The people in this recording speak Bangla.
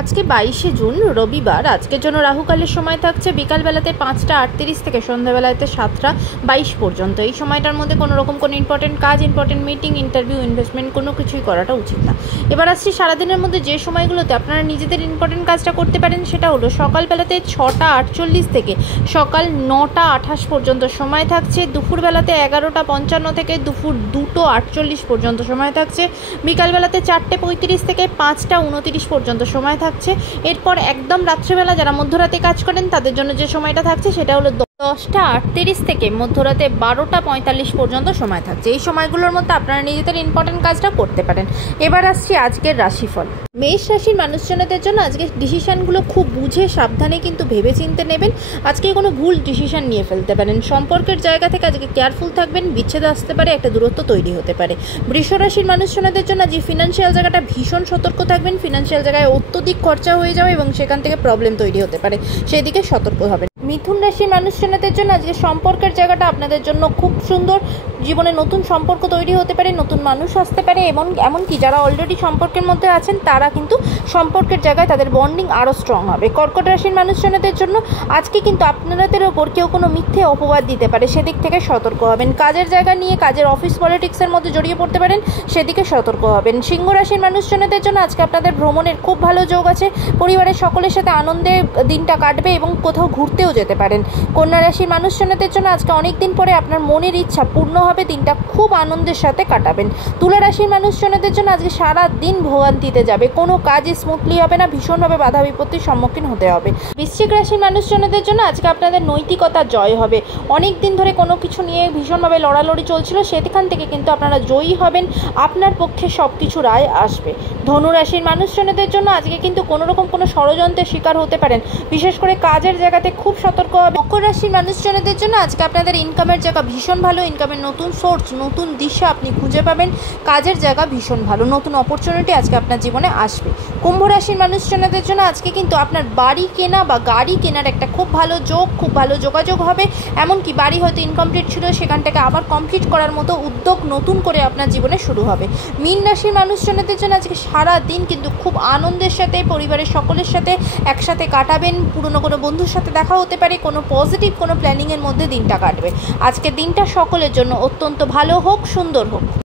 আজকে 22শে জুন রবিবার। আজকের জন্য রাহুকালের সময় থাকছে বিকালবেলাতে 5টা 38 থেকে সন্ধ্যাবেলাতে 7টা 22 পর্যন্ত। এই সময়টার মধ্যে কোনো রকম কোনো ইম্পর্টেন্ট কাজ, ইম্পর্টেন্ট মিটিং, ইন্টারভিউ, ইনভেস্টমেন্ট কোনো কিছুই করাটা উচিত না। এবার আসছি সারাদিনের মধ্যে যে সময়গুলোতে আপনারা নিজেদের ইম্পর্টেন্ট কাজটা করতে পারেন, সেটা হলো সকালবেলাতে 6টা 48 থেকে সকাল 9টা 28 পর্যন্ত সময় থাকছে। দুপুরবেলাতে 11টা 55 থেকে দুপুর 2টো 48 পর্যন্ত সময় থাকছে। বিকালবেলাতে 4টে 35 থেকে 5টা 29 পর্যন্ত সময় থাকছে। এরপর একদম রাত্রেবেলা যারা মধ্যরাতে কাজ করেন তাদের জন্য যে সময়টা থাকছে সেটা হলো 10টা 38 থেকে মধ্যরাতে 12টা 45 পর্যন্ত সময় থাকছে। এই সময়গুলোর মধ্যে আপনারা নিজেদের ইম্পর্টেন্ট কাজটা করতে পারেন। এবার আসছি আজকের রাশিফল। মেষ রাশির মানুষজনদের জন্য আজকে ডিসিশানগুলো খুব বুঝে সাবধানে কিন্তু ভেবে চিনতে নেবেন। আজকে কোনো ভুল ডিসিশান নিয়ে ফেলতে পারেন। সম্পর্কের জায়গা থেকে আজকে কেয়ারফুল থাকবেন, বিচ্ছেদ আসতে পারে, একটা দূরত্ব তৈরি হতে পারে। বৃষ রাশির মানুষজনদের জন্য আজকে ফিনান্সিয়াল জায়গাটা ভীষণ সতর্ক থাকবেন। ফিনান্সিয়াল জায়গায় অত্যধিক খরচা হয়ে যাবে এবং সেখান থেকে প্রবলেম তৈরি হতে পারে, সেদিকে সতর্ক হবেন। মিথুন রাশির মানুষজনদের জন্য আজকে সম্পর্কের জায়গাটা আপনাদের জন্য খুব সুন্দর। জীবনে নতুন সম্পর্ক তৈরি হতে পারে, নতুন মানুষ আসতে পারে এবং এমনকি যারা অলরেডি সম্পর্কের মধ্যে আছেন তারা কিন্তু সম্পর্কের জায়গায় তাদের বন্ডিং আরও স্ট্রং হবে। কর্কট রাশির মানুষজনদের জন্য আজকে কিন্তু আপনাদের ওপর কেউ কোনো মিথ্যে অপবাদ দিতে পারে, সেদিক থেকে সতর্ক হবেন। কাজের জায়গা নিয়ে কাজের অফিস পলিটিক্সের মধ্যে জড়িয়ে পড়তে পারেন, সেদিকে সতর্ক হবেন। সিংহ রাশির মানুষজনদের জন্য আজকে আপনাদের ভ্রমণের খুব ভালো যোগ আছে। পরিবারের সকলের সাথে আনন্দে দিনটা কাটবে এবং কোথাও ঘুরতেও যেতে পারেন। কন্যা রাশির মানুষজনদের জন্য আজকে অনেক দিন পরে আপনার মনের ইচ্ছা পূর্ণ হবে, দিনটা খুব আনন্দের সাথে কাটাবেন। তুলা রাশির মানুষজনদের জন্য আজকে সারা দিন ভোগান্তিতে যাবে, কোনো কাজই স্মুথলি হবে না, ভীষণভাবে বাধা বিপত্তির সম্মুখীন হতে হবে। বৃশ্চিক রাশির মানুষজনদের জন্য আজকে আপনাদের নৈতিকতা জয় হবে। অনেক দিন ধরে কোনো কিছু নিয়ে ভীষণভাবে লড়ালড়ি চলছিল, সেখান থেকে কিন্তু আপনারা জয়ী হবেন, আপনার পক্ষে সব কিছু রায় আসবে। ধনু রাশির মানুষজনদের জন্য আজকে কিন্তু কোনো রকম কোনো ষড়যন্ত্রের শিকার হতে পারেন, বিশেষ করে কাজের জায়গাতে খুব সতর্ক হবে। মকর রাশির মানুষজনদের জন্য আজকে আপনাদের ইনকামের জায়গা ভীষণ ভালো, ইনকামের নতুন সোর্স, নতুন দিশা আপনি খুঁজে পাবেন। কাজের জায়গা ভীষণ ভালো, নতুন অপরচুনিটি আজকে আপনার জীবনে আসবে। কুম্ভ রাশির মানুষজনদের জন্য আজকে কিন্তু আপনার বাড়ি কেনা বা গাড়ি কেনার একটা খুব ভালো যোগ, খুব ভালো যোগাযোগ হবে। এমনকি বাড়ি হয়তো ইনকমপ্লিট ছিল, সেখানটাকে আবার কমপ্লিট করার মতো উদ্যোগ নতুন করে আপনার জীবনে শুরু হবে। মীন রাশির মানুষজনদের জন্য আজকে সারা দিন কিন্তু খুব আনন্দের সাথে পরিবারের সকলের সাথে একসাথে কাটাবেন। পুরনো কোনো বন্ধুর সাথে দেখা হতে পারে, কোনো পজিটিভ কোনো প্ল্যানিংয়ের মধ্যে দিনটা কাটবে। আজকের দিনটা সকলের জন্য অত্যন্ত ভালো হোক, সুন্দর হোক।